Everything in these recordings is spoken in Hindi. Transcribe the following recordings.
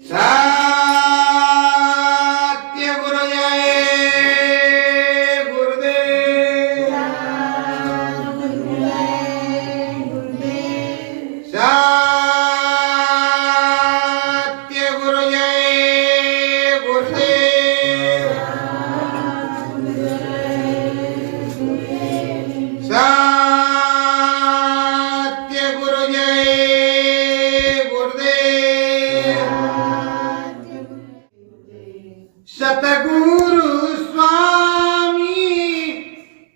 सत्य गुरु जय गुरुदेव। सत्य गुरु जय गुरुदेव। सत्य गुरु जय गुरुदेव। सतगुरु स्वामी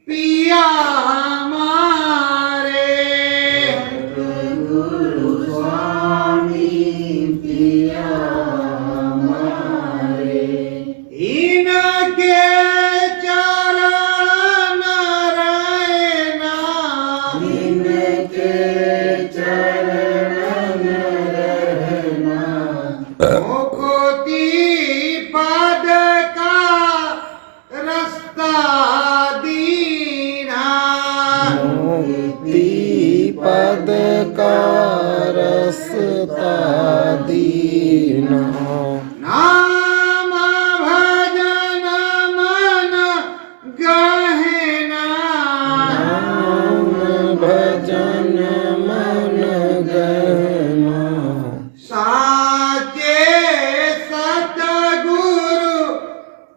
पिया हमारे, गुरु स्वामी पिया हमारे, इनके चरण रहना, इनके चरण रहना, मुक्ति पद का रास्ता दीना, मुक्ति पद का रास्ता दीना, नाम भजन मन गहना, नाम भजन मन गहना, साचे सतगुरु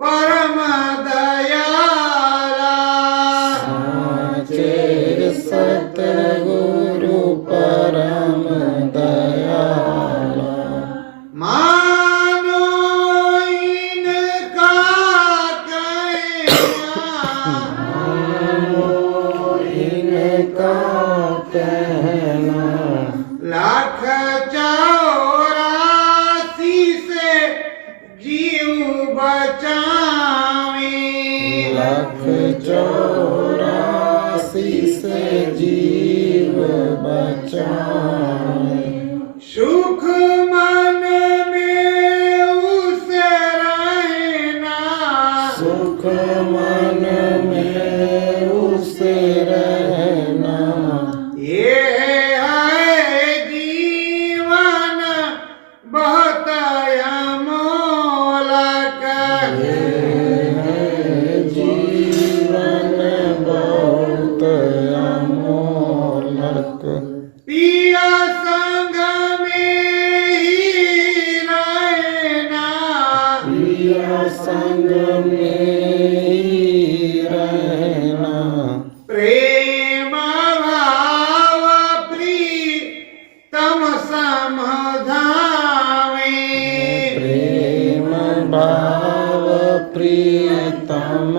परम दयाला, साचे सतगुरु परम दयाला, मानो इनका कहना, इनका कहना, लाख चौरासी से जीव बचावे, लाख चौरासी से जीव बचाए, सुख मन में उसे रहना, सुख मन में उसे रहना, ये है जीवन बहुत अमोलक, ये है जीवन बहुत अमोलक, पिया संग में ही रहना, प्रिय संग में ही रहना, प्रेम भाव प्रीतम समझावे, प्रेम भाव प्रीतम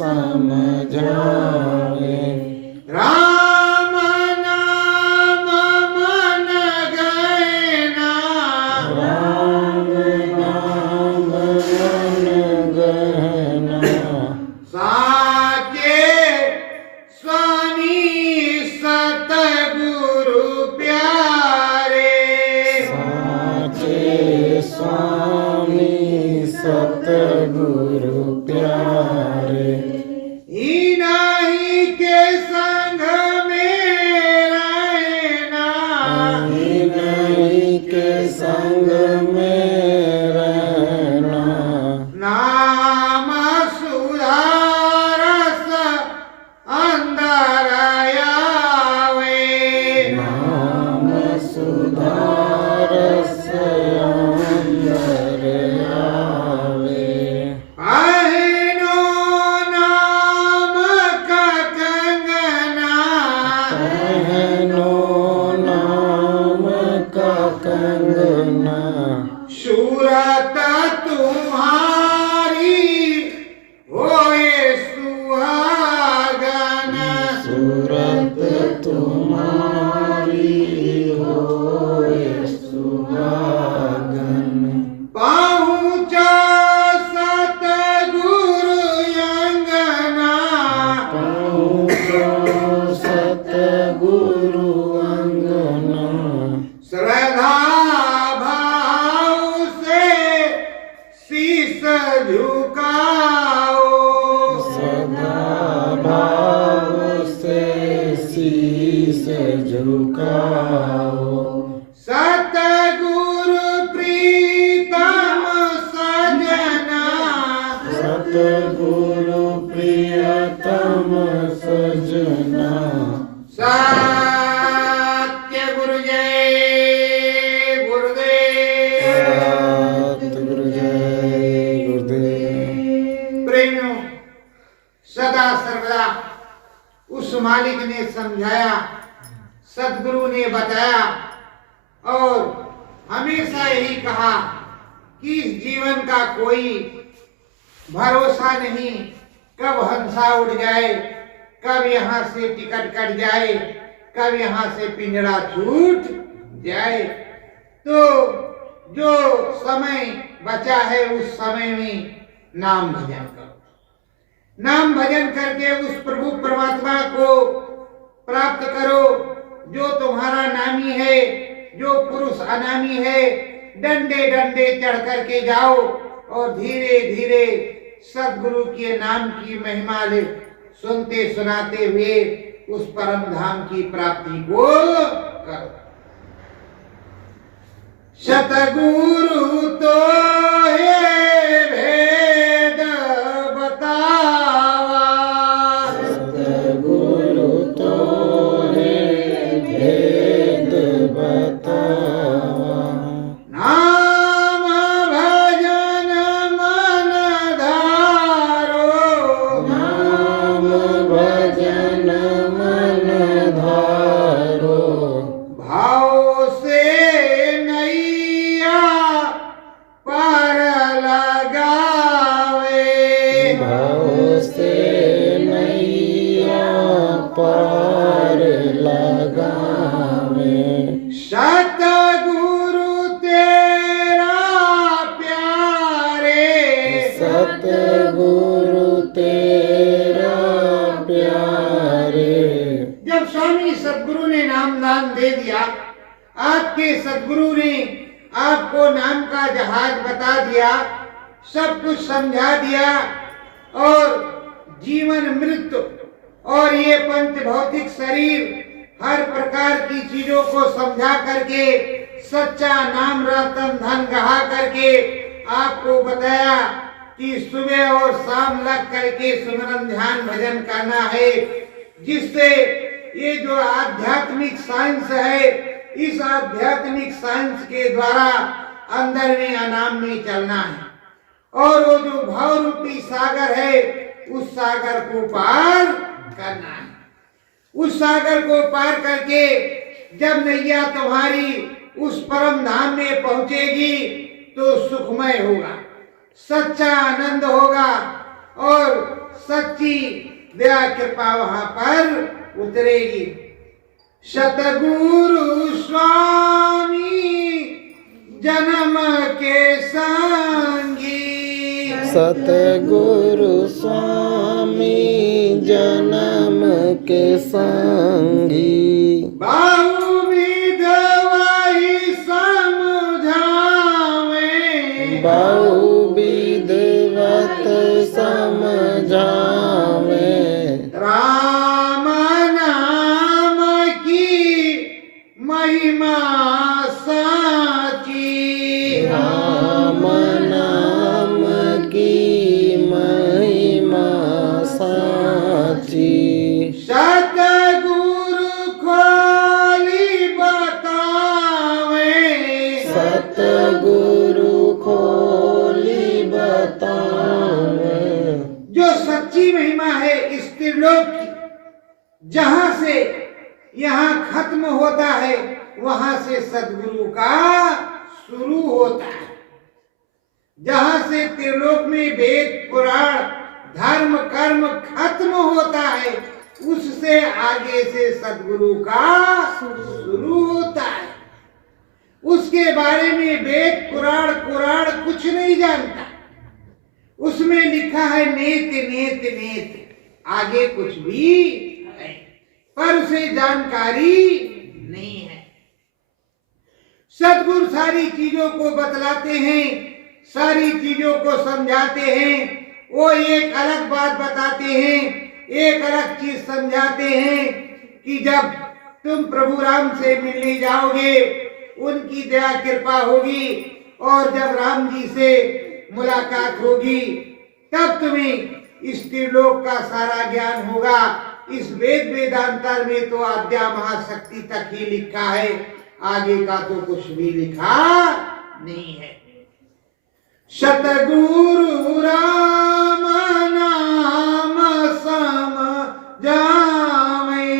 समझावे, राम नाम मन गहना, राम नाम मन गहना, साचे स्वामी सतगुरु प्यारे, साचे स्वामी सतगुरु प्यारे, इन्हीं के संग में रहना, इन्हीं के संग में रहना, नाम सुधारस अंदर आवे, नाम सुधारस अंदर आवे, पहनो नाम का कंगना, पहनो नाम का कंगना, सूरत तुम्हारी होए सुहागन, सूरत तुम्हारी होए सुहागन, पहुँचा सतगुरु अंगना, पहुँचो सतगुरु अंगना, श्रद्धा भाव से शीश झुकाओ, सदा भाव से शीश झुकाओ, सतगुरु प्रीतम मालिक ने समझाया, सदगुरु ने बताया और हमेशा यही कहा कि इस जीवन का कोई भरोसा नहीं, कब हंसा उड़ जाए, कब यहाँ से टिकट कट जाए, कब यहाँ से पिंजरा छूट जाए। तो जो समय बचा है उस समय में नाम भजन करो, नाम भजन करके उस प्रभु परमात्मा को प्राप्त करो जो तुम्हारा नामी है, जो पुरुष अनामी है। डंडे डंडे चढ़ करके जाओ और धीरे धीरे सदगुरु के नाम की महिमा ले सुनते सुनाते हुए उस परम धाम की प्राप्ति को करो। सतगुरु तो है भेद बतावा, सतगुरु तो है भेद बतावा, नाम भजन मन धारो, नाम भजन मन धारो, भाव से नैया पार लगावे, भाव से नैया पार लगावे, सतगुरु तेरा प्यारे, सतगुरु तेरा प्यारे। जब स्वामी सदगुरु ने नाम दान दे दिया, आपके सदगुरु ने आपको नाम का जहाज बता दिया, सब कुछ समझा दिया और जीवन मृत्यु और ये पंच भौतिक शरीर हर प्रकार की चीजों को समझा करके सच्चा नाम रतन धन गहा करके आपको बताया कि सुबह और शाम लग करके सुमरन ध्यान भजन करना है, जिससे ये जो आध्यात्मिक साइंस है, इस आध्यात्मिक साइंस के द्वारा अंदर में अनाम में चलना है और वो जो भाव रूपी सागर है उस सागर को पार करना है। उस सागर को पार करके जब नैया तुम्हारी उस परम धाम में पहुंचेगी तो सुखमय होगा, सच्चा आनंद होगा और सच्ची दया कृपा वहां पर उतरेगी। सतगुरु स्वामी जन्म के संगी, सतगुरु स्वामी जन्म के संगी, बाहु विधवाई समझावे, बहु विधवत समझावे, राम नाम की महिमा साची, राम नाम की महिमा साची, सतगुरु खोली बतावे, सतगुरु खोली बतावे, जो सच्ची महिमा है इस त्रिलोक की, जहां से यहाँ खत्म होता है वहां से सदगुरु का शुरू होता है। जहां से त्रिलोक में वेद पुराण धर्म कर्म खत्म होता है उससे आगे से सदगुरु का शुरू होता है। उसके बारे में वेद पुराण कुराण कुछ नहीं जानता, उसमें लिखा है नेत नेत नेत, आगे कुछ भी है पर उसे जानकारी नहीं है। सदगुरु सारी चीजों को बतलाते हैं, सारी चीजों को समझाते हैं, वो एक अलग बात बताते हैं, एक अलग चीज समझाते हैं कि जब तुम प्रभु राम से मिलने जाओगे उनकी दया कृपा होगी और जब राम जी से मुलाकात होगी तब तुम्हें इस त्रिलोक का सारा ज्ञान होगा। इस वेद वेदांतर में तो आद्या महाशक्ति तक ही लिखा है, आगे का तो कुछ भी लिखा नहीं है। सतगुरु राम नाम समझावे,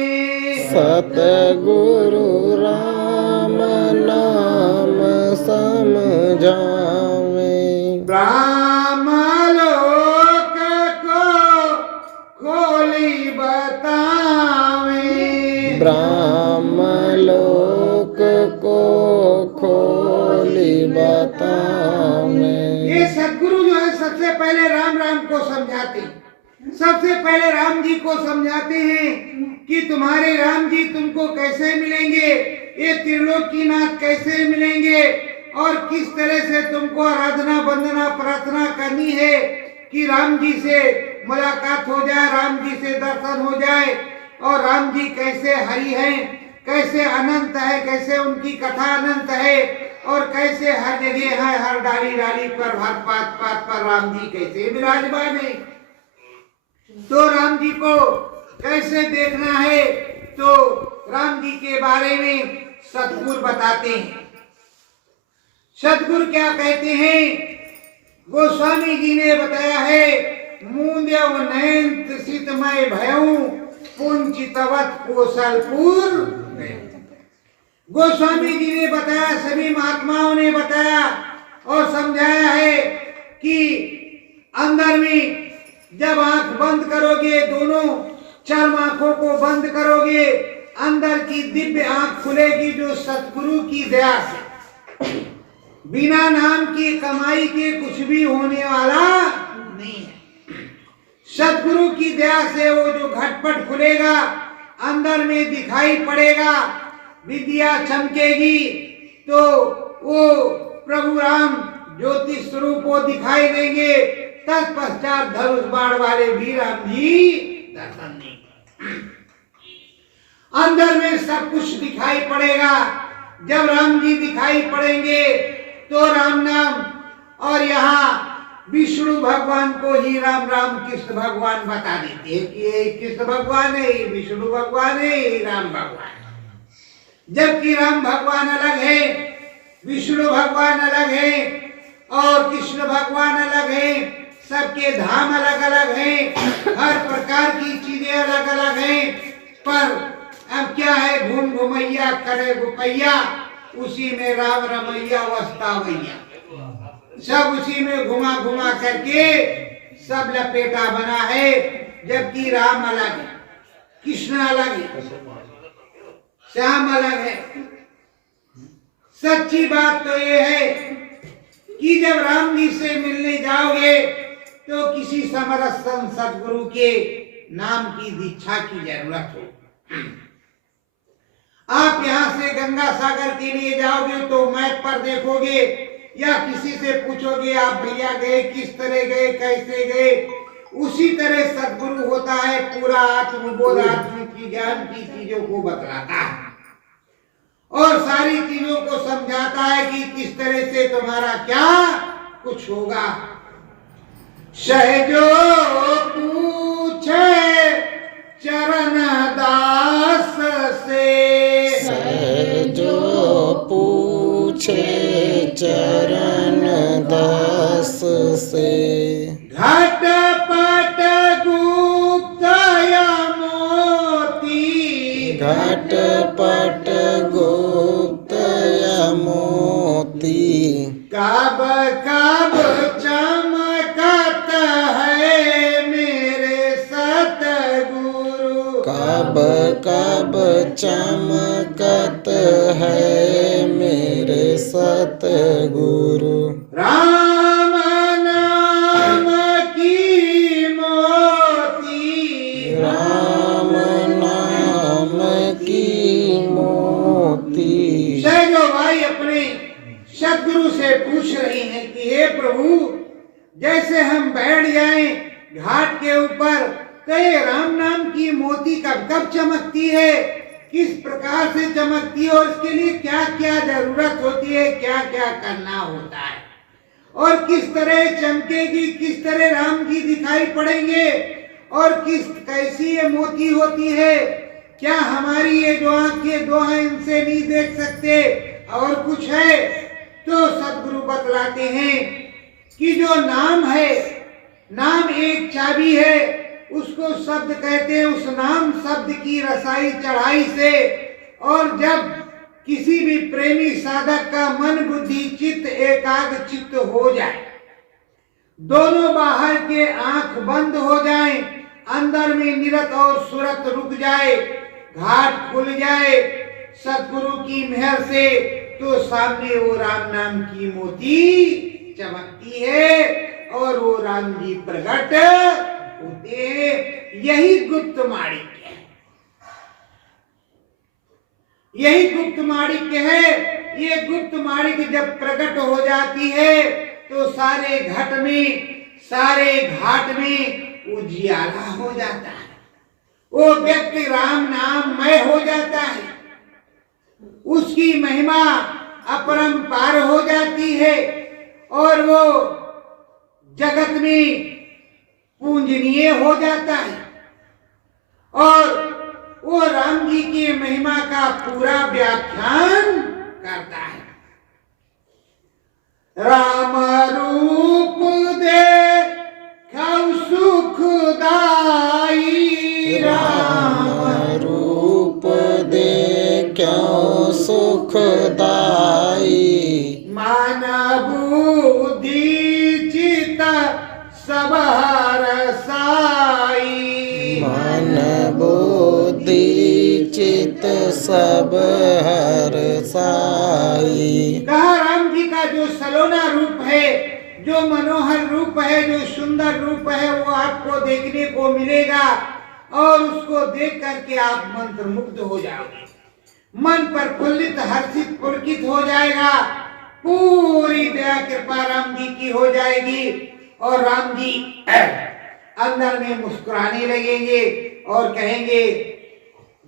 समझावे। ब्रह्मलोक को खोली बतावे। ब्रह्मलोक को खोली बतावे। ये सदगुरु जो है सबसे पहले राम राम को समझाते हैं। सबसे पहले राम जी को समझाते हैं कि तुम्हारे राम जी तुमको कैसे मिलेंगे, ये त्रिलोकीनाथ कैसे मिलेंगे, और किस तरह से तुमको आराधना वंदना प्रार्थना करनी है कि राम जी से मुलाकात हो जाए, राम जी से दर्शन हो जाए, और राम जी कैसे हरि हैं, कैसे अनंत है, कैसे उनकी कथा अनंत है, और कैसे हर जगह है, हर डाली डाली पर, हर पात पात पर राम जी कैसे विराजमान है। तो राम जी को कैसे देखना है, तो राम जी के बारे में सतगुरु बताते हैं। सतगुरु क्या कहते हैं? गोस्वामी जी ने बताया है, मूंदेव नयन त्रिसितमय भयऊ पुंचितवत कोसलपुर। गोस्वामी जी ने बताया, सभी महात्माओं ने बताया और समझाया है कि अंदर में जब आंख बंद करोगे, दोनों चर्म आंखों को बंद करोगे, अंदर की दिव्य आंख खुलेगी जो सतगुरु की दया से। बिना नाम की कमाई के कुछ भी होने वाला नहीं है। सतगुरु की दया से वो जो घटपट खुलेगा, अंदर में दिखाई पड़ेगा, विद्या चमकेगी, तो वो प्रभु राम ज्योति स्वरूप वो दिखाई देंगे। तत्पश्चात धनुष बाण वाले भी राम जी दर्शन नहीं। अंदर में सब कुछ दिखाई पड़ेगा। जब राम जी दिखाई पड़ेंगे तो राम नाम, और यहाँ विष्णु भगवान को ही राम राम कृष्ण भगवान बता देते हैं कि ये कृष्ण भगवान है, ये विष्णु भगवान है, ये राम भगवान है। जबकि राम भगवान अलग है, विष्णु भगवान अलग है, और कृष्ण भगवान अलग है। सबके धाम अलग अलग हैं, हर प्रकार की चीजें अलग अलग हैं। पर अब क्या है, घूम घुमैया करे रुपैया, उसी में राम रमैया वस्तावैया, सब उसी में घुमा घुमा करके सब लपेटा बना है। जबकि राम अलग है, कृष्ण अलग है, श्याम अलग है। सच्ची बात तो ये है कि जब राम जी से मिलने जाओगे तो किसी समरस सदगुरु के नाम की दीक्षा की जरूरत हो। आप यहाँ से गंगा सागर के लिए जाओगे तो मैप पर देखोगे या किसी से पूछोगे, आप भैया गए, किस तरह गए, कैसे गए, उसी तरह सदगुरु होता है, पूरा आत्मबोध आत्म की ज्ञान की चीजों को बतलाता है और सारी चीजों को समझाता है कि किस तरह से तुम्हारा क्या कुछ होगा। सहजो पूछे चरण दास से, सहजो पूछे चरण दास से, घटपट गुप्त मोती, घटपट गुप्त मोती, कब कब चमकत है मेरे सतगुरु, कब कब चमकत है मेरे सतगुरु। राम नाम की मोती, राम नाम की मोती। सहजो भाई अपने सतगुरु से पूछ रही हैं कि हे प्रभु, जैसे हम बैठ जाएं घाट के ऊपर, तो ये राम नाम की मोती कब कब चमकती है, किस प्रकार से चमकती है, और इसके लिए क्या क्या जरूरत होती है, क्या क्या करना होता है, और किस तरह चमकेगी, किस तरह राम जी दिखाई पड़ेंगे, और किस कैसी ये मोती होती है, क्या हमारी ये जो आंखें दो हैं इनसे नहीं देख सकते, और कुछ है। तो सदगुरु बतलाते हैं कि जो नाम है, नाम एक चाबी है, उसको शब्द कहते हैं। उस नाम शब्द की रसाई चढ़ाई से, और जब किसी भी प्रेमी साधक का मन बुद्धि चित्त एकाग्र चित्त हो जाए, दोनों बाहर के आंख बंद हो जाएं, अंदर में निरत और सुरत रुक जाए, घाट खुल जाए सतगुरु की मेहर से, तो सामने वो राम नाम की मोती चमकती है और वो राम जी प्रकट होते हैं। यही गुप्त माणिक्य है, यही गुप्त माणिक्य है। ये गुप्त माणिक्य जब प्रकट हो जाती है तो सारे घट में, सारे घाट में उजियारा हो जाता है, वो व्यक्ति राम नाम मय हो जाता है, उसकी महिमा अपरंपार हो जाती है और वो जगत में पूजनीय हो जाता है और वो राम जी की महिमा का पूरा व्याख्यान करता है। राम रूप देखौ सुखदाई, राम रूप देखौ सुखदाई, मन बुद्धि चित्त सब हरसाई, मन बुद्धि चित्त सब हरसाई। कहा राम जी का जो सलोना रूप है, जो मनोहर रूप है, जो सुंदर रूप है, वो आपको देखने को मिलेगा और उसको देख करके आप मंत्र मुग्ध हो जाओगे, मन प्रफुल्लित हर्षित पुलकित हो जाएगा, पूरी दया कृपा राम जी की हो जाएगी और राम जी अंदर में मुस्कुराने लगेंगे और कहेंगे,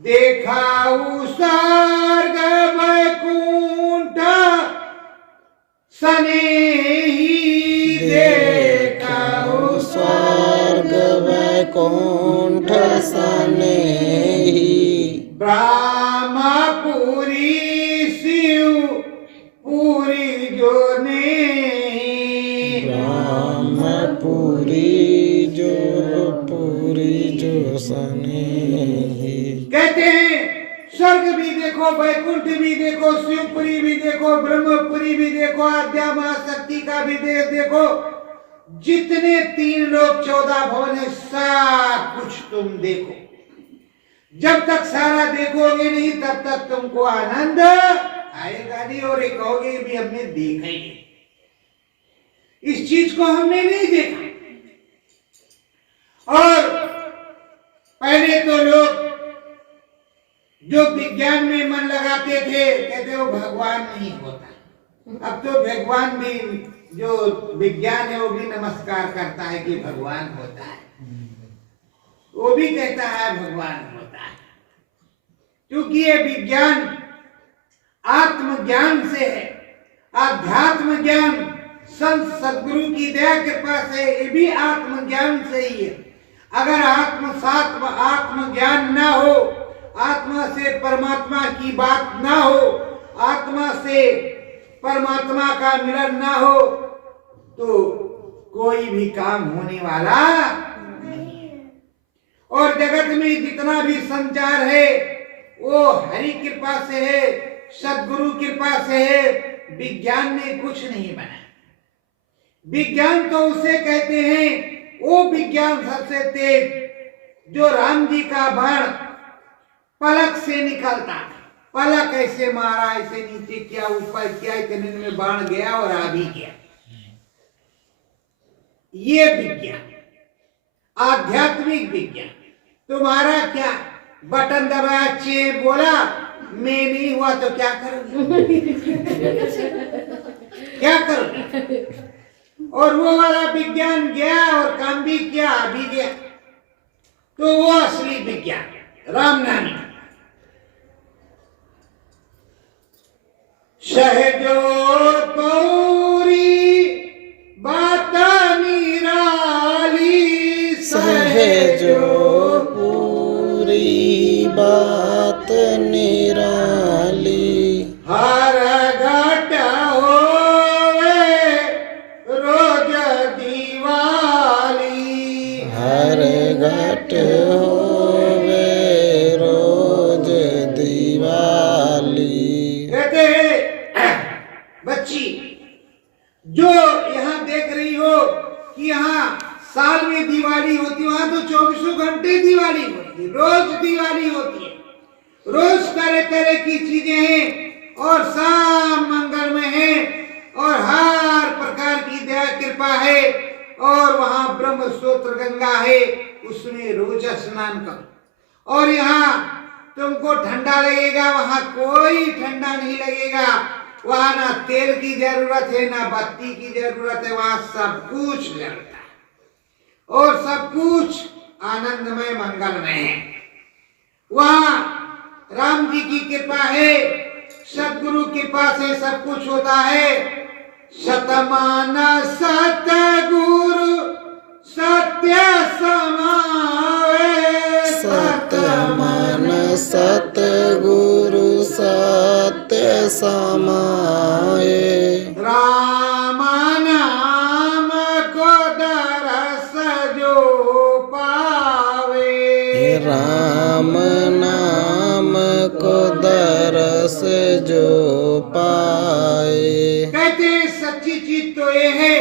देखाऊ स्वर्ग वैकुंठ सनेही, देखाऊ स्वर्ग वैकुंठ सनेही, ब्रह्मपुरी शिव पूरी जो नेही, ब्रह्मपुरी जो पूरी जो सनेही। कहते हैं स्वर्ग भी देखो, वैकुंठ भी देखो, शिवपुरी भी देखो, ब्रह्मपुरी भी देखो, आद्या महाशक्ति का भी देश देखो, जितने 3 लोक 14 भवन है, सब कुछ तुम देखो। जब तक सारा देखोगे नहीं तब तक तुमको आनंद आएगा नहीं और ये कहोगे भी हमने देखा ही नहीं, इस चीज को हमने नहीं देखा। और पहले तो लोग जो विज्ञान में मन लगाते थे, कहते वो भगवान नहीं होता। अब तो भगवान भी, जो विज्ञान है वो भी नमस्कार करता है कि भगवान होता है, वो भी कहता है भगवान होता है, क्योंकि ये विज्ञान आत्मज्ञान से है, आध्यात्म ज्ञान संत सदगुरु की दया कृपा से, ये भी आत्मज्ञान से ही है। अगर आत्मज्ञान ना हो, आत्मा से परमात्मा की बात ना हो, आत्मा से परमात्मा का मिलन ना हो, तो कोई भी काम होने वाला नहीं है। और जगत में जितना भी संचार है वो हरि कृपा से है, सदगुरु कृपा से है, विज्ञान ने कुछ नहीं बनाया। विज्ञान तो उसे कहते हैं, वो विज्ञान सबसे तेज जो राम जी का बाण पलक से निकलता था, पलक ऐसे मारा, ऐसे नीचे किया, ऊपर किया, इतने में बाण गया और आ भी गया। ये विज्ञान, आध्यात्मिक विज्ञान। तुम्हारा क्या, बटन दबाया, चे बोला, मैं नहीं हुआ तो क्या करोगे? क्या करोगे? और वो वाला विज्ञान गया और काम भी किया, आ भी गया, तो वो असली विज्ञान राम नामी। सहजो पौरी बात निराली, सहजो पूरी बात निराली, हर घट होवे रोज दीवाली, हर घट होवे रोज दिवाली। यहाँ देख रही हो कि यहाँ साल में दिवाली होती है, वहां तो 24 घंटे दिवाली होती है, रोज दिवाली होती है, रोज तरह तरह की चीजें हैं और सब मंगलमय है और हर प्रकार की दया कृपा है। और वहां ब्रह्म स्रोत्र गंगा है, उसमें रोज स्नान करो। और यहाँ तुमको ठंडा लगेगा, वहां कोई ठंडा नहीं लगेगा। वहां ना तेल की जरूरत है ना बत्ती की जरूरत है, वहां सब कुछ जलता है और सब कुछ आनंदमय मंगलमय है। वहां राम जी की कृपा है, सतगुरु कृपा से सब कुछ होता है। शतमान सतगुरु सत्य समावे, सतमान सतगुरु सत्य समाए, राम नाम को दरस जो पावे, राम नाम को दरस जो पाए। कहते हैं सच्ची चीज तो ये है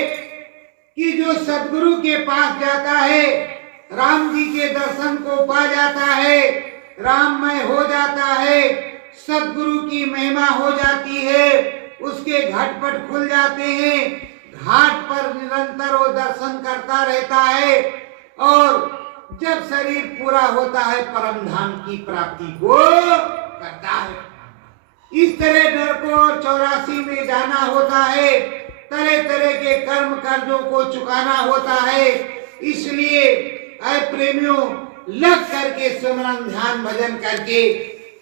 कि जो सदगुरु के पास जाता है, राम जी के दर्शन को पा जाता है, राममय हो जाता है, सदगुरु की महिमा हो जाती है, उसके घटपट खुल जाते हैं, घाट पर निरंतर वो दर्शन करता रहता है और जब शरीर पूरा होता है परम धाम की प्राप्ति को करता है। इस तरह नरकों और 84 में जाना होता है, तरह तरह के कर्म कर्जों को चुकाना होता है। इसलिए ऐ प्रेमियों, लग करके सिमरन ध्यान भजन करके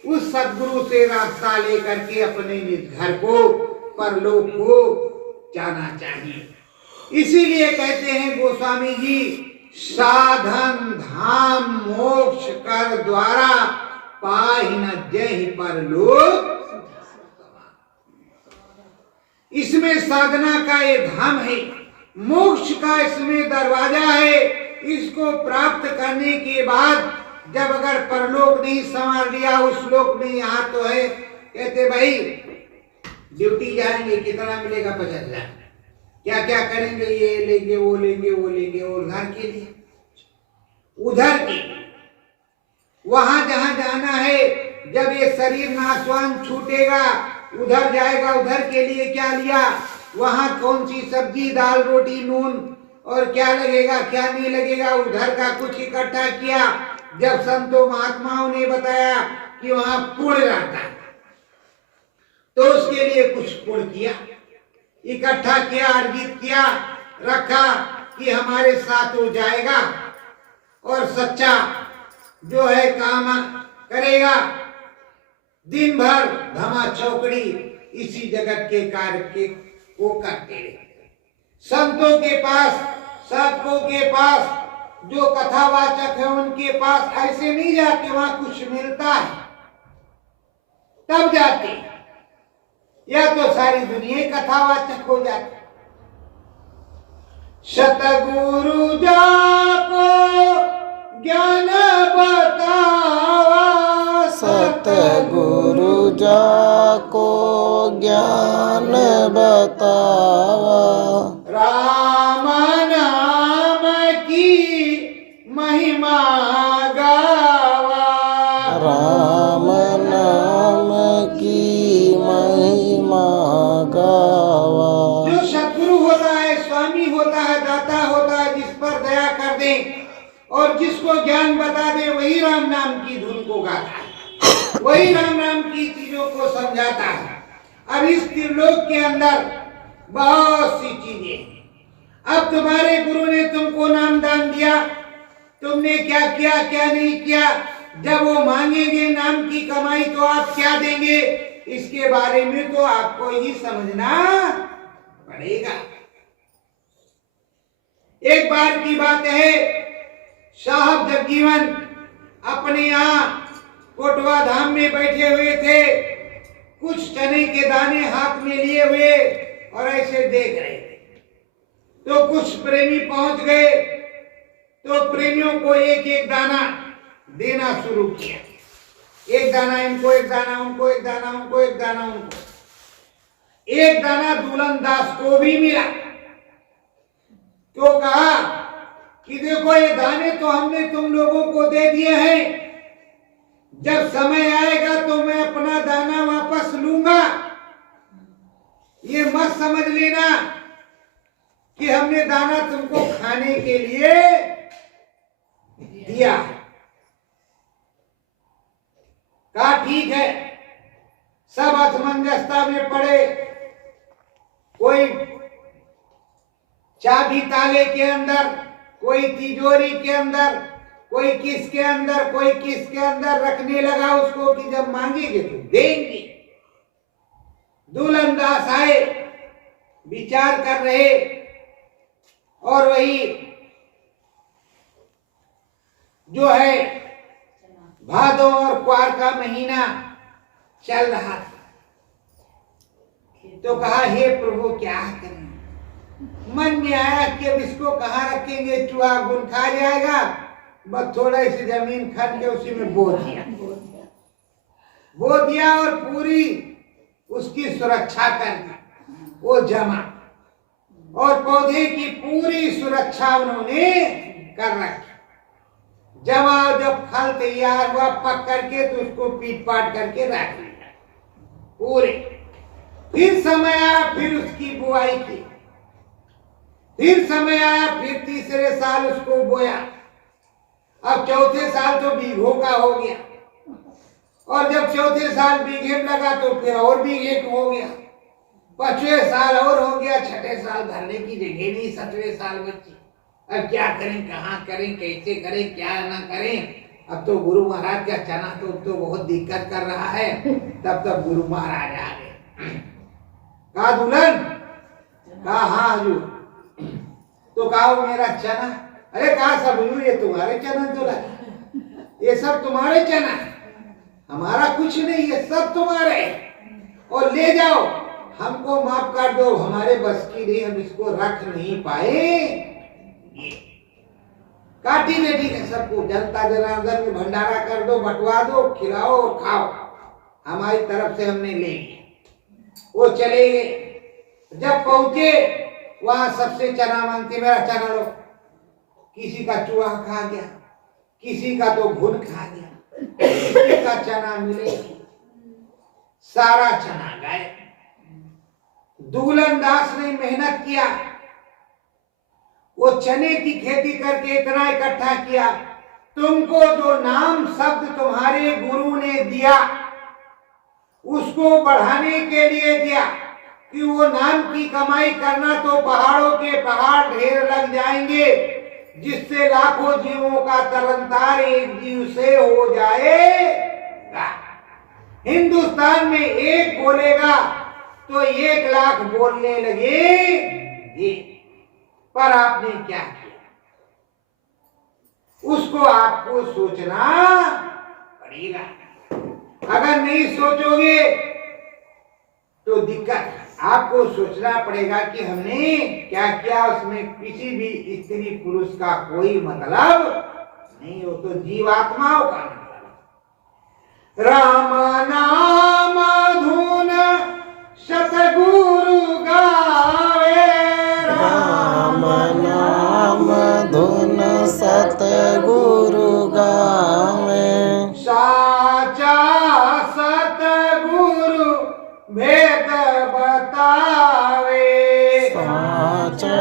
उस सदगुरु से रास्ता लेकर के अपने निज घर को, परलोक को जाना चाहिए। इसीलिए कहते हैं गोस्वामी जी, साधन धाम मोक्ष कर द्वारा पाहि न जय परलोक। इसमें साधना का ये धाम है, मोक्ष का इसमें दरवाजा है। इसको प्राप्त करने के बाद जब अगर परलोक नहीं संवार लिया, उस लोक में यहाँ तो है, कहते भाई ड्यूटी जाएंगे, कितना मिलेगा? 50,000। क्या क्या करेंगे? ये लेंगे, वो लेंगे, वो लेंगे। और घर के लिए, उधर के वहां जहां जाना है, जब ये शरीर नाशवान छूटेगा, उधर जाएगा। उधर के लिए क्या लिया? वहां कौन सी सब्जी, दाल, रोटी, नून और क्या लगेगा, क्या नहीं लगेगा, उधर का कुछ इकट्ठा किया। जब संतों महात्माओं ने बताया कि वहां पुण्य रहता है, तो उसके लिए कुछ पुण्य किया, इकट्ठा किया, अर्जित किया, रखा कि हमारे साथ हो जाएगा और सच्चा जो है काम करेगा। दिन भर धमा चौकड़ी इसी जगत के कार्य के को करते रहते। संतों के पास, साधकों के पास, जो कथावाचक है उनके पास ऐसे नहीं जाते, वहां कुछ मिलता है तब जाते, या तो सारी दुनिया कथावाचक हो जाती। सतगुरु जाको ज्ञान बतावा, सतगुरु जाको ज्ञान बतावा, राम नाम की महिमा गावा, राम नाम की महिमा गावा। जो सतगुरु होता है, स्वामी होता है, दाता होता है, जिस पर दया कर दे और जिसको ज्ञान बता दे, वही राम नाम की धुन को गाता है, वही राम नाम की चीजों को समझाता है। अब इस त्रिलोक के अंदर बहुत सी चीजें हैं। अब तुम्हारे गुरु ने तुमको नाम दान दिया, तुमने क्या किया, क्या नहीं किया। जब वो मांगेंगे नाम की कमाई, तो आप क्या देंगे, इसके बारे में तो आपको ही समझना पड़ेगा। एक बार की बात है, साहब जगजीवन अपने यहाँ कोटवा धाम में बैठे हुए थे, कुछ चने के दाने हाथ में लिए हुए और ऐसे देख रहे थे। तो कुछ प्रेमी पहुंच गए, तो प्रेमियों को एक एक दाना देना शुरू किया। एक दाना इनको, एक दाना उनको, एक दाना उनको, एक दाना उनको। एक दाना दुल्हन दास को भी मिला। तो कहा कि देखो ये दाने तो हमने तुम लोगों को दे दिए हैं, जब समय आएगा तो मैं अपना दाना वापस लूंगा। ये मत समझ लेना कि हमने दाना तुमको खाने के लिए दिया। कहा ठीक है। सब असमंजसता में पड़े, कोई चाबी ताले के अंदर, कोई तिजोरी के अंदर, कोई किसके अंदर, कोई किसके अंदर रखने लगा उसको कि जब मांगेंगे तो देंगे। दुल्हन दास आए, विचार कर रहे, और वही जो है भादो और क्वार का महीना चल रहा था। तो कहा हे प्रभु क्या करें। मन में आया कि अब इसको कहाँ रखेंगे, चूहा गुन खा जाएगा। बस थोड़ा सी जमीन खन के उसी में बो दिया और पूरी उसकी सुरक्षा कर दी। वो जमा और पौधे की पूरी सुरक्षा उन्होंने कर रखी। जमा जब फल तैयार हुआ पक करके तो उसको पीट पाट करके रख लिया पूरे। फिर समय आया, फिर उसकी बुआई की। फिर समय आया, फिर तीसरे साल उसको बोया। अब चौथे साल तो बीघों का हो गया, और जब चौथे साल बीघे में लगा तो फिर और बीघे को हो गया। पांचवें साल और हो गया, छठे साल धरने की जगह नहीं, सातवें साल बची। अब क्या करें, कहाँ करें, कैसे करें, क्या ना करें। अब तो गुरु महाराज का चना तो बहुत दिक्कत कर रहा है। तब गुरु महाराज आ गए। कहा दुल्हन, कहा हाँ हजूर। तो कहा वो मेरा चना। अरे कहा सब हजूर ये तुम्हारे चना तो लगा, ये सब तुम्हारे चना, हमारा कुछ नहीं, ये सब तुम्हारे, और ले जाओ, हमको माफ कर दो, हमारे बस की नहीं, हम इसको रख नहीं पाए। काटी में ठीक है, सबको जनता जनार्दन में भंडारा कर दो, बंटवा दो, खिलाओ और खाओ, हमारी तरफ से हमने ले लिया। वो चले गए। जब पहुंचे वहां सबसे चना मांगते, मेरा चना लो। किसी का चूहा खा गया, किसी का तो घुन खा गया, किसी का चना मिले, सारा चना गए। दुल्हन दास ने मेहनत किया, वो चने की खेती करके इतना इकट्ठा किया। तुमको जो नाम शब्द तुम्हारे गुरु ने दिया उसको बढ़ाने के लिए दिया कि वो नाम की कमाई करना, तो पहाड़ों के पहाड़ ढेर लग जाएंगे, जिससे लाखों जीवों का तरनतार एक जीव से हो जाएगा। हिंदुस्तान में एक बोलेगा तो 1 लाख बोलने लगे। पर आपने क्या किया, उसको आपको सोचना पड़ेगा। अगर नहीं सोचोगे तो दिक्कत। आपको सोचना पड़ेगा कि हमने क्या किया, उसमें किसी भी स्त्री पुरुष का कोई मतलब नहीं हो, तो जीवात्माओं का मतलब। राम नाम धुन सतगुरु गावे, राम नाम धुन सतगुरु गावे, साचा सतगुरु भेद बतावे, साचा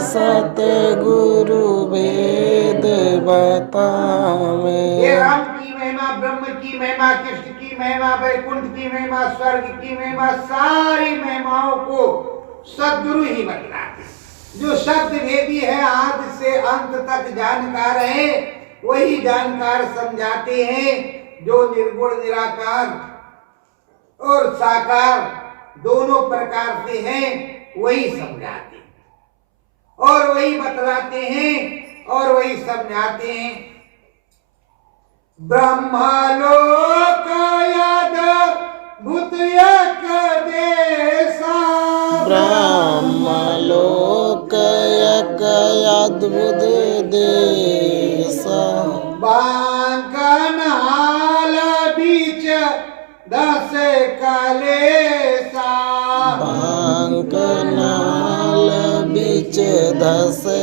सतगुरु भेद बतावे। ये राम की महिमा, ब्रह्म की महिमा, कृष्ण की महिमा, वैकुंठ की महिमा, स्वर्ग की महिमा, सारी महिमाओं को सद्गुरु ही बतलाते। जो शब्द भेदी है, आदि से अंत तक जानकार है, वही जानकार समझाते हैं। जो निर्गुण निराकार और साकार दोनों प्रकार से हैं, वही समझाते और वही बतलाते हैं और वही समझाते हैं। ब्रह्मलोक यद भूत एक देसा, ब्रह्मलोक एक अद्भुत देसा, बांकनाल बीच 10 कलेसा, बांकनाल बीच बीच धसे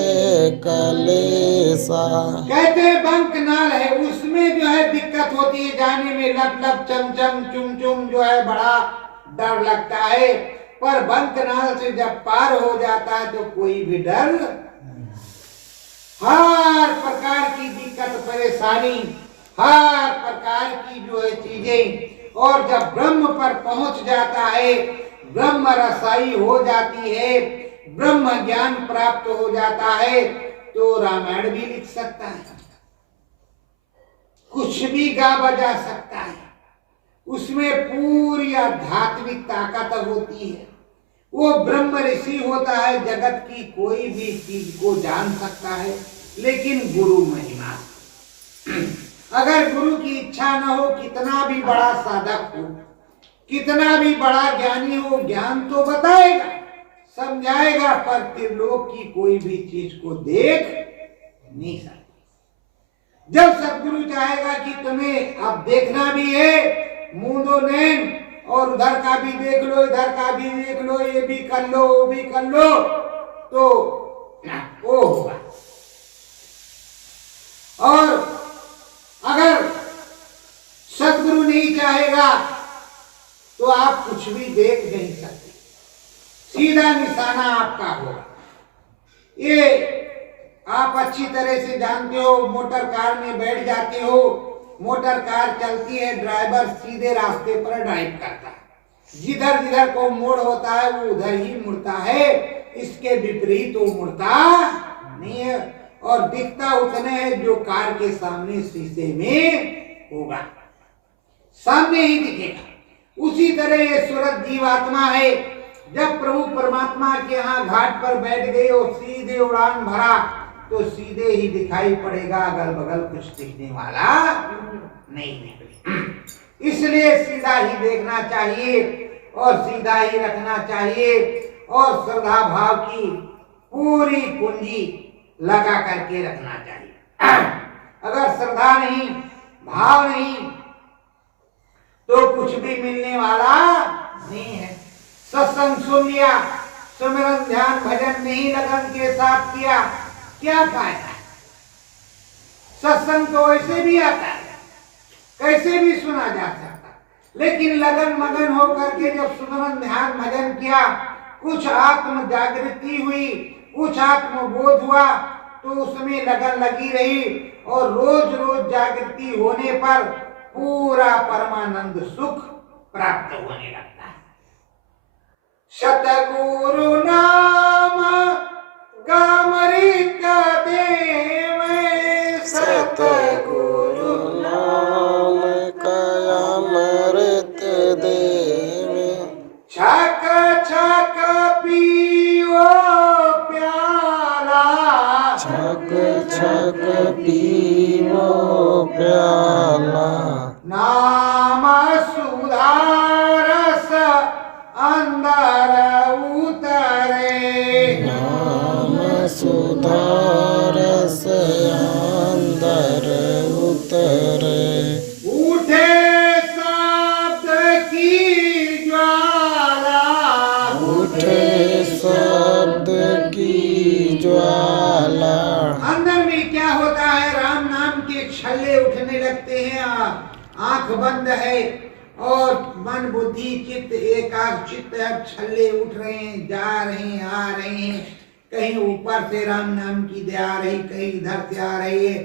कलेसा। कहते बंक नाल है, उसमें जो है दिक्कत होती है जाने में, लब लब चम चम चुम चुम जो है बड़ा डर लगता है। पर बंक नाल से जब पार हो जाता है तो कोई भी डर, हर प्रकार की दिक्कत परेशानी, हर प्रकार की जो है चीजें, और जब ब्रह्म पर पहुंच जाता है, ब्रह्म रसाई हो जाती है, ब्रह्म ज्ञान प्राप्त हो जाता है, तो रामायण भी लिख सकता है, कुछ भी गा बजा सकता है। उसमें पूरी आध्यात्मिक ताकत होती है। वो ब्रह्म ऋषि होता है, जगत की कोई भी चीज को जान सकता है, लेकिन गुरु महिमा, अगर गुरु की इच्छा न हो, कितना भी बड़ा साधक हो, कितना भी बड़ा ज्ञानी हो, ज्ञान तो बताएगा, समझाएगा, पर त्रिलोक की कोई भी चीज को देख नहीं सकता। जब सदगुरु चाहेगा कि तुम्हें अब देखना भी है, मूंदो नैन, और उधर का भी देख लो, इधर का भी देख लो, ये भी कर लो, वो भी कर लो, तो वो होगा। और अगर सदगुरु नहीं चाहेगा तो आप कुछ भी देख नहीं सकते, सीधा निशाना आपका होगा। ये आप अच्छी तरह से जानते हो, मोटर कार में बैठ जाते हो, मोटर कार चलती है, ड्राइवर सीधे रास्ते पर ड्राइव करता है, जिधर जिधर को मोड़ होता है वो उधर ही मुड़ता है, इसके विपरीत वो मुड़ता नहीं है, और दिखता उतने है जो कार के सामने शीशे में होगा, सामने ही दिखेगा। उसी तरह ये सूरत जीवात्मा है, जब प्रभु परमात्मा के यहाँ घाट पर बैठ गए और सीधे उड़ान भरा, तो सीधे ही दिखाई पड़ेगा, अगल बगल कुछ दिखने वाला नहीं निकले। इसलिए सीधा ही देखना चाहिए और सीधा ही रखना चाहिए, और श्रद्धा भाव की पूरी पूंजी लगा करके रखना चाहिए। अगर श्रद्धा नहीं, भाव नहीं, तो कुछ भी मिलने वाला नहीं है। सत्संग सुन लिया, सुमिरन ध्यान भजन नहीं लगन के साथ किया, क्या फायदा? सत्संग तो वैसे भी आता है, कैसे भी सुना जा सकता, लेकिन लगन मगन होकर के जब सुमिरन ध्यान भजन किया, कुछ आत्म जागृति हुई, कुछ आत्म बोध हुआ, तो उसमें लगन लगी रही, और रोज रोज जागृति होने पर पूरा परमानंद सुख प्राप्त होने लगता है। सतगुरु नाम कामरित देव, सतगुरु नाम कामरित देव, छक छक पियो प्याला, छक छक पीवो प्याला, नाम सुधारस अंदर उतरे, नाम सुधारस अंदर उतरे, उठे शब्द की ज्वाला, उठे शब्द की ज्वाला। अंदर में क्या होता है, राम नाम के छल्ले उठने लगते हैं, आंख बंद है और मन बुद्धि चित्त एकाग्र चित्त, अब छल्ले उठ रहे हैं, जा रहे हैं, आ रहे हैं, कहीं ऊपर से राम नाम की दया आ रही, कहीं इधर से आ रही है,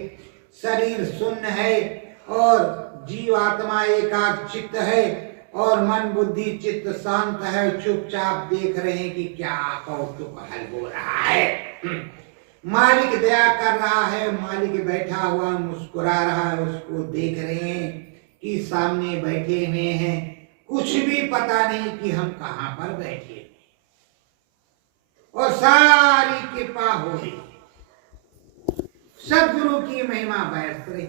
शरीर शून्य है और जीवात्मा एकाग्र चित्त है, और मन बुद्धि चित्त शांत है, चुपचाप देख रहे हैं कि क्या कौतुकहल हो रहा है। मालिक दया कर रहा है, मालिक बैठा हुआ मुस्कुरा रहा है, उसको देख रहे हैं कि सामने बैठे हुए हैं, कुछ भी पता नहीं कि हम कहां पर बैठे, और सारी कृपा हो रही, सदगुरु की महिमा बरस रही,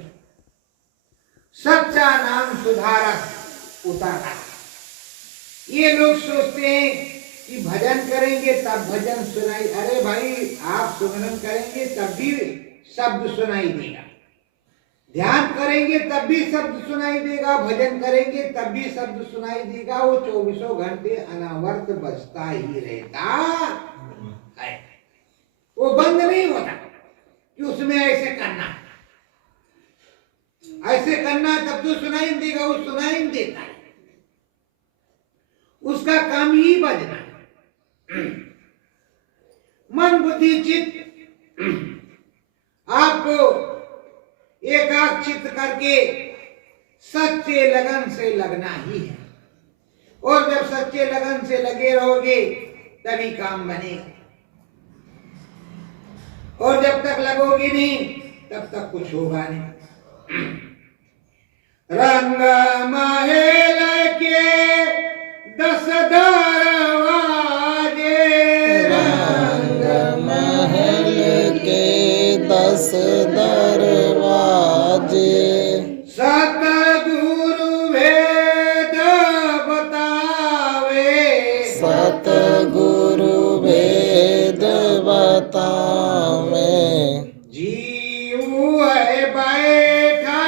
सच्चा नाम सुधारक उतारा। ये लोग सोचते हैं कि भजन करेंगे तब भजन सुनाई, अरे भाई आप सुमिरन करेंगे तब भी शब्द सुनाई देगा, ध्यान करेंगे तब भी शब्द सुनाई देगा, भजन करेंगे तब भी शब्द सुनाई देगा, वो 24 घंटे अनावर्त बजता ही रहता है। ऐसे करना तब तो सुनाई नहीं देगा, वो सुनाई नहीं देता है, उसका काम ही बजना है। मन बुद्धि चित्त आपको एकाग्र चित्त करके सच्चे लगन से लगना ही है, और जब सच्चे लगन से लगे रहोगे तभी काम बनेगा, और जब तक लगोगे नहीं तब तक कुछ होगा नहीं। रंग महल के 10 दरवाजे, रंग महल के 10 दरवाजे, सतगुरु भेद बतावे, सतगुरु भेद बतावे, जीव है बैठा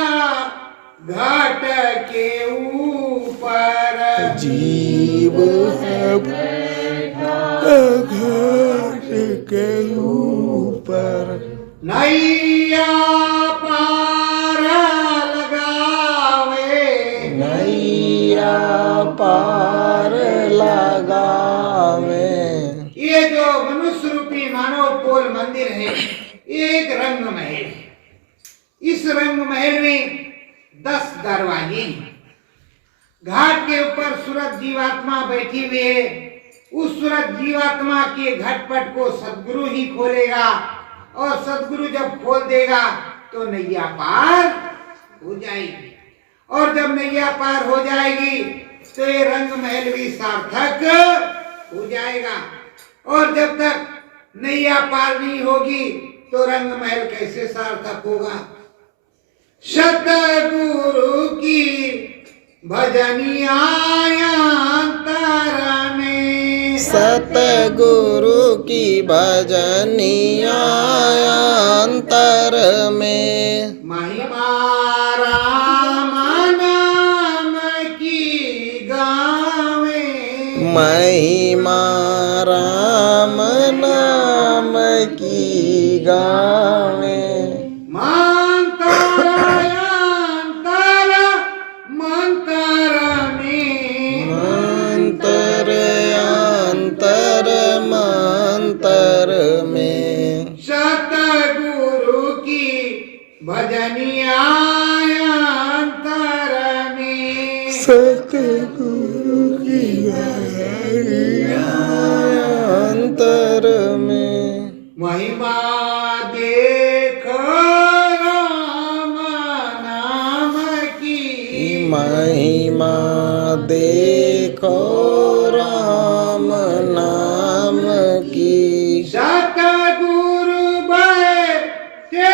घाट के ऊपर, जीव है बैठा घाट के ऊपर, नैया पार लगावे, नैया पार लगावे। ये जो मनुष्य रूपी मानव पोल मंदिर है, एक रंग महल है। इस रंग महल में 10 दरवाजे हैं। घाट के ऊपर सूरत जीवात्मा बैठी हुई है। उस सूरत जीवात्मा के घटपट को सदगुरु ही खोलेगा, और सदगुरु जब खोल देगा तो नैया पार हो जाएगी, और जब नैया पार हो जाएगी तो ये रंग महल भी सार्थक हो जाएगा। और जब तक नैया पार नहीं होगी तो रंग महल कैसे सार्थक होगा। सतगुरु की भजनिया अंतर में, सतगुरु की भजनिया अंतर में, महिमा राम नाम की गावे, महिमा राम नाम की गावे, मंत्र मंतर मंतर में, सतगुरु की भजनिया अंतर में, सतगुरु की भजनिया अंतर में, महिमा देख राम नाम की, महिमा देखो राम नाम की, सतगुरु बैठे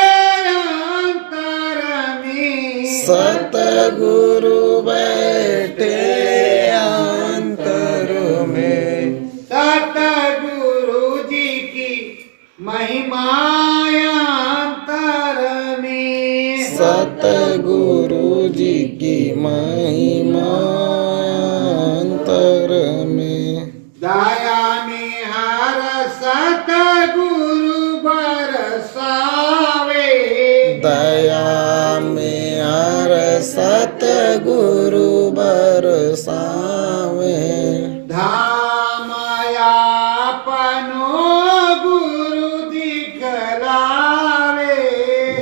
अंतर में, सतगुरु बैठे अंतर में, सतगुरु जी की महिमा अंतर में, सतगुरु जी की महिमा अंतर में, दया में हर सतगुरु बरसावे, दया में हर सतगुरु बरसावे, धाम आपनो गुरु दिखलावे,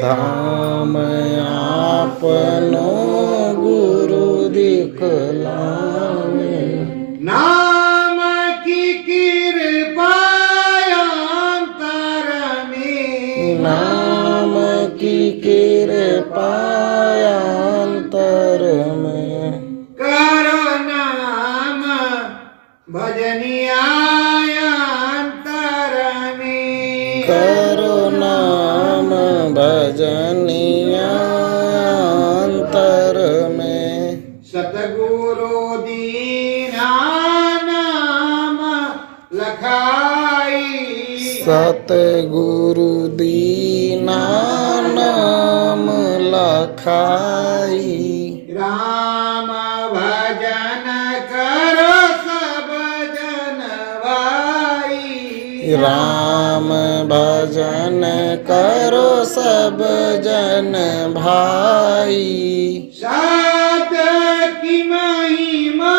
धाम आपनो गुरु दिखलावे, नाम की कृपा अंतर में, नाम की कृपा अंतर में, करो नाम भजनिया अंतर में, करो नाम भजनिया अंतर में, सतगुरु दीना नाम लखाई, सतगुरु दीना नाम लखाई, राम भजन करो सब जन भाई, राम भजन करो सब जन भाई। शब्द की महिमा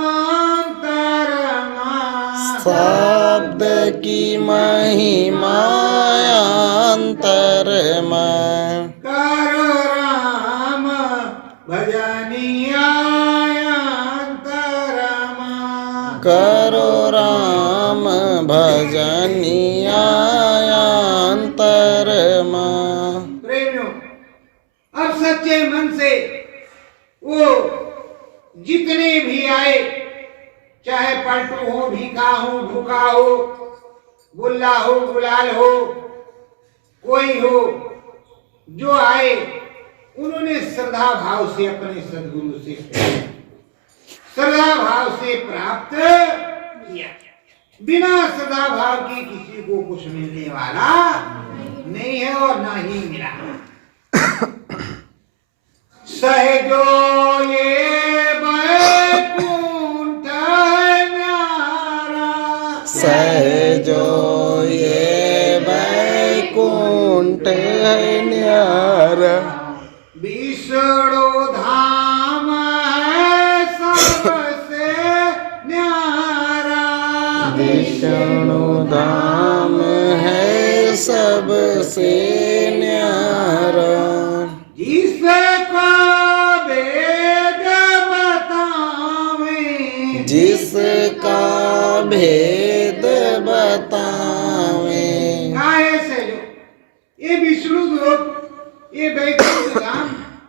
अंतरमा, शब्द की महिमा अंतरमा, करो राम भजनिया अंतरमा। करो राम भजनिया अंतरमा। प्रेमियों, अब सच्चे मन से वो जितने भी आए, चाहे पलटू हो, भीखा हो, भूखा हो, बुल्ला हो, गुलाल हो, कोई हो, जो आए उन्होंने श्रद्धा भाव से अपने सद्गुरु से श्रद्धा भाव से प्राप्त किया। बिना श्रद्धा भाव के किसी को कुछ मिलने वाला नहीं है और ना ही मिला। सहजो ये बैकुंठ न्यारा, सहजो ये बैकुंठ न्यारा, विष्णु धाम है सबसे न्यारा। विष्णु धाम है सबसे न्यारा। जिसका भेद बतावे। ये विष्णु लोक, ये वैकुंठ धाम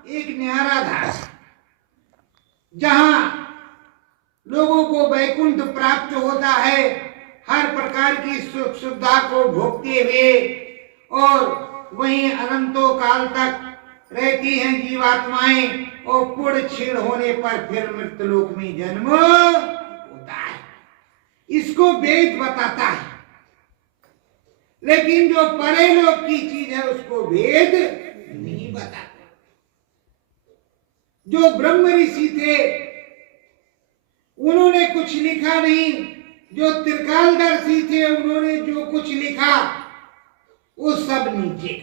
एक न्यारा धाम, जहां लोगों को वैकुंठ प्राप्त होता है, हर प्रकार की सुख सुविधा को भोगते हुए, और वहीं अनंतों काल तक रहती हैं जीवात्माएं, और पुण्य क्षीण होने पर फिर मृत्युलोक में जन्म होता है। इसको वेद बताता है, लेकिन जो परलोक की चीज है उसको वेद नहीं बताता। जो ब्रह्म ऋषि थे उन्होंने कुछ लिखा नहीं, जो त्रिकालदर्शी थे उन्होंने जो कुछ लिखा वो सब नीचे,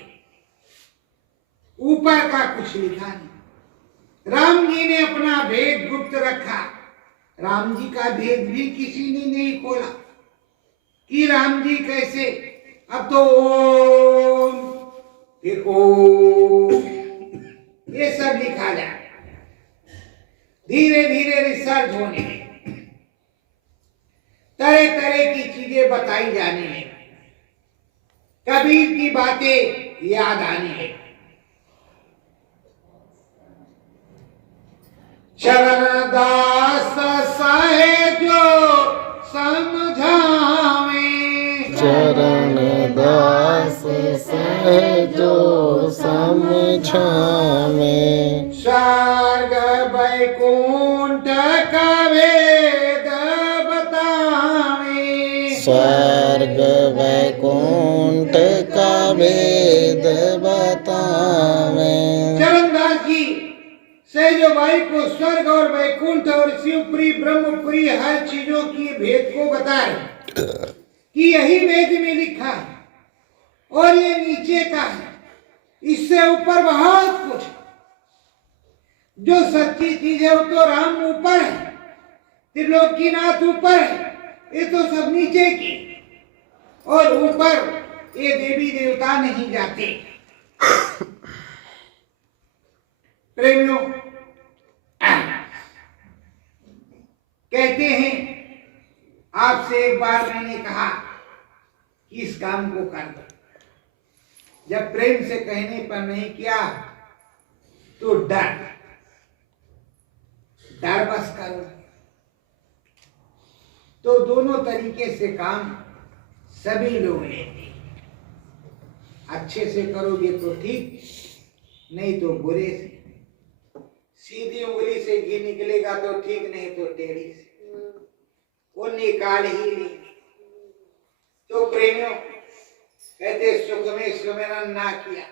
ऊपर का कुछ लिखा नहीं। राम जी ने अपना भेद गुप्त रखा। राम जी का भेद भी किसी ने नहीं खोला कि राम जी कैसे। अब तो ओम, फिर ओम, ये सब लिखा जाए, धीरे धीरे रिसर्च होने लगी, तरह तरह की चीजें बताई जाने लगी, कबीर की बातें याद आने लगी। चरणदास सहजो समझावे, चरणदास सहजो समझावे। स्वर्ग वैकुंठ का भेद बतावे, स्वर्ग वैकुंठ का भेद बतावे। चरणदास जी सहजो भाई को स्वर्ग और वैकुंठ और शिवपुरी ब्रह्मपुरी हर चीजों की भेद को बताए कि यही वेद में लिखा है और ये नीचे का है, इससे ऊपर बहुत कुछ। जो सच्ची चीज है वो तो राम ऊपर है, त्रिलोकीनाथ ऊपर है, ये तो सब नीचे की, और ऊपर ये देवी देवता नहीं जाते। प्रेमियों, कहते हैं आपसे एक बार मैंने कहा कि इस काम को कर दो, जब प्रेम से कहने पर नहीं किया तो डर बस करो। तो दोनों तरीके से काम सभी लोग लेते, अच्छे से करोगे तो ठीक, नहीं तो बुरे से। सीधी उंगली से घी निकलेगा तो ठीक, नहीं तो टेढ़ी से वो निकाल ही नहीं। तो प्रेमियों, कहते सुख में सुमिरन ना किया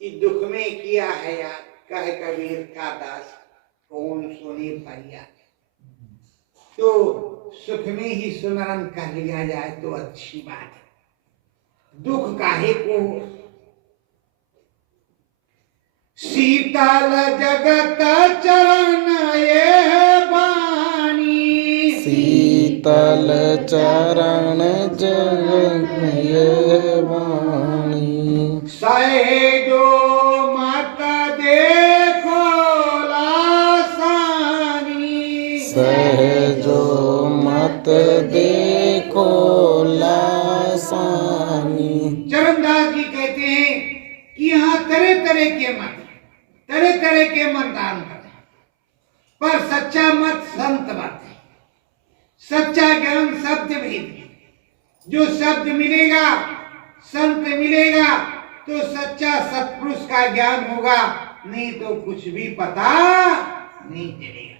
कि दुख में किया है यार, कहे कबीर का दास कौन सुने फरियाद। तो सुख में ही सुमिरन कर लिया जाए तो अच्छी बात है, दुख काहे को। शीतल जगत चरण ये बानी, शीतल चरण जग ये वाणी। सहजो मत देखो लासानी, सहजो मत देखो लासानी। चरणदास जी कहते हैं कि यहाँ तरह तरह के मत, तरह तरह के मतदान करते हैं, पर सच्चा मत संत मत है। सच्चा ज्ञान शब्द भेद है। जो शब्द मिलेगा, संत मिलेगा, तो सच्चा सत्पुरुष का ज्ञान होगा, नहीं तो कुछ भी पता नहीं चलेगा।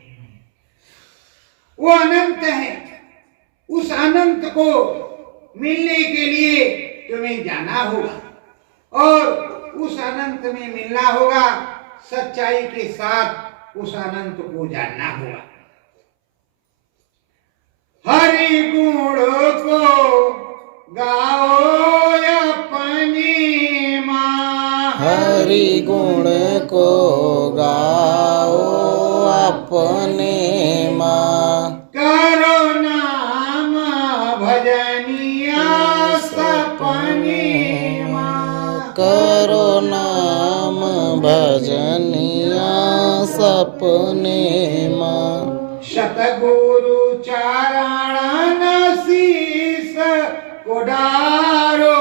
वो अनंत है। उस अनंत को मिलने के लिए तुम्हें जाना होगा और उस अनंत में मिलना होगा। सच्चाई के साथ उस अनंत को जानना होगा। हरि गुण को गाओ अपनी माँ, हरि गुण को गाओ अपने माँ। करो नाम भजनिया सपने माँ, करो नाम भजनिया सपने माँ। शतगुरु चारण शीस को डारो,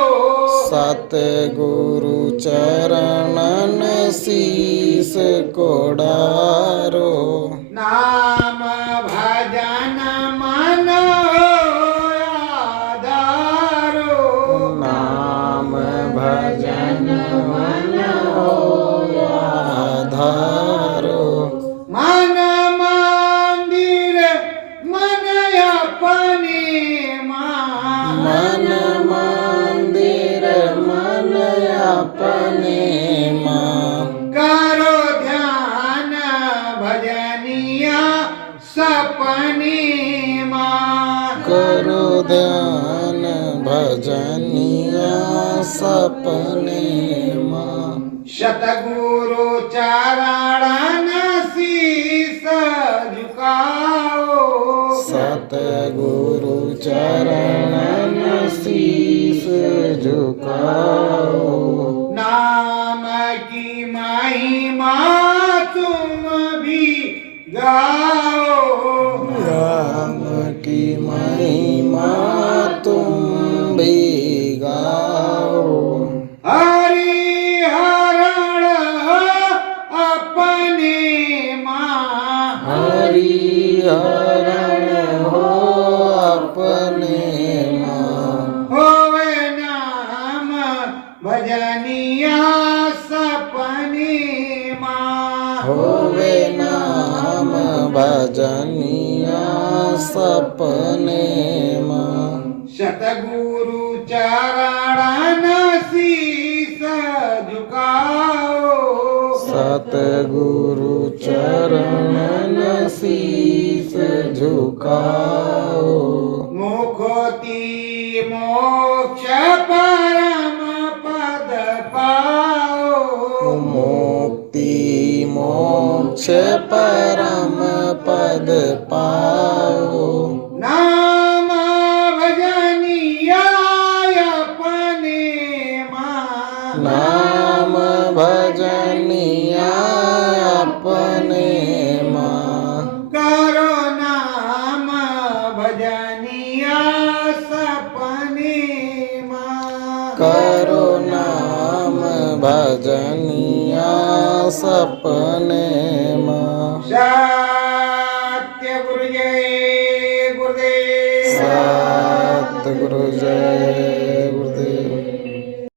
सतगुरु चरणन शीस को डारो। नाम भजन मन आधारो, नाम भजन मन आधारो। मन मंदिर मन अपने माँ, मन मंदिर मन अपने माँ। करो ध्यान भजनिया सपने माँ, करो ध्यान भजनिया सपने माँ। शतगुरु चरण शीस झुकाओ, सतगुरु चरणन शीस झुकाओ। नाम की महिमा तुम भी गाओ, राम की महिमा तुम भी गाओ। हरि हरण अपने माँ, हरि हरण हो अपने माँ। होवे नाम भजनिया सपने माँ, होवे नाम भजनिया सपने माँ। शतगुरु चरण शीस झुकाओ, सतगुरु चरणन शीस झुकाओ। मुक्ति मोक्ष परम पद पाओ, मुक्ति मोक्ष परम पद पाओ। नाम भजनिया अपने माँ, नाम भजनिया अपने माँ। करो नाम भजनिया सपने माँ, करो नाम भजनिया सपने माँ।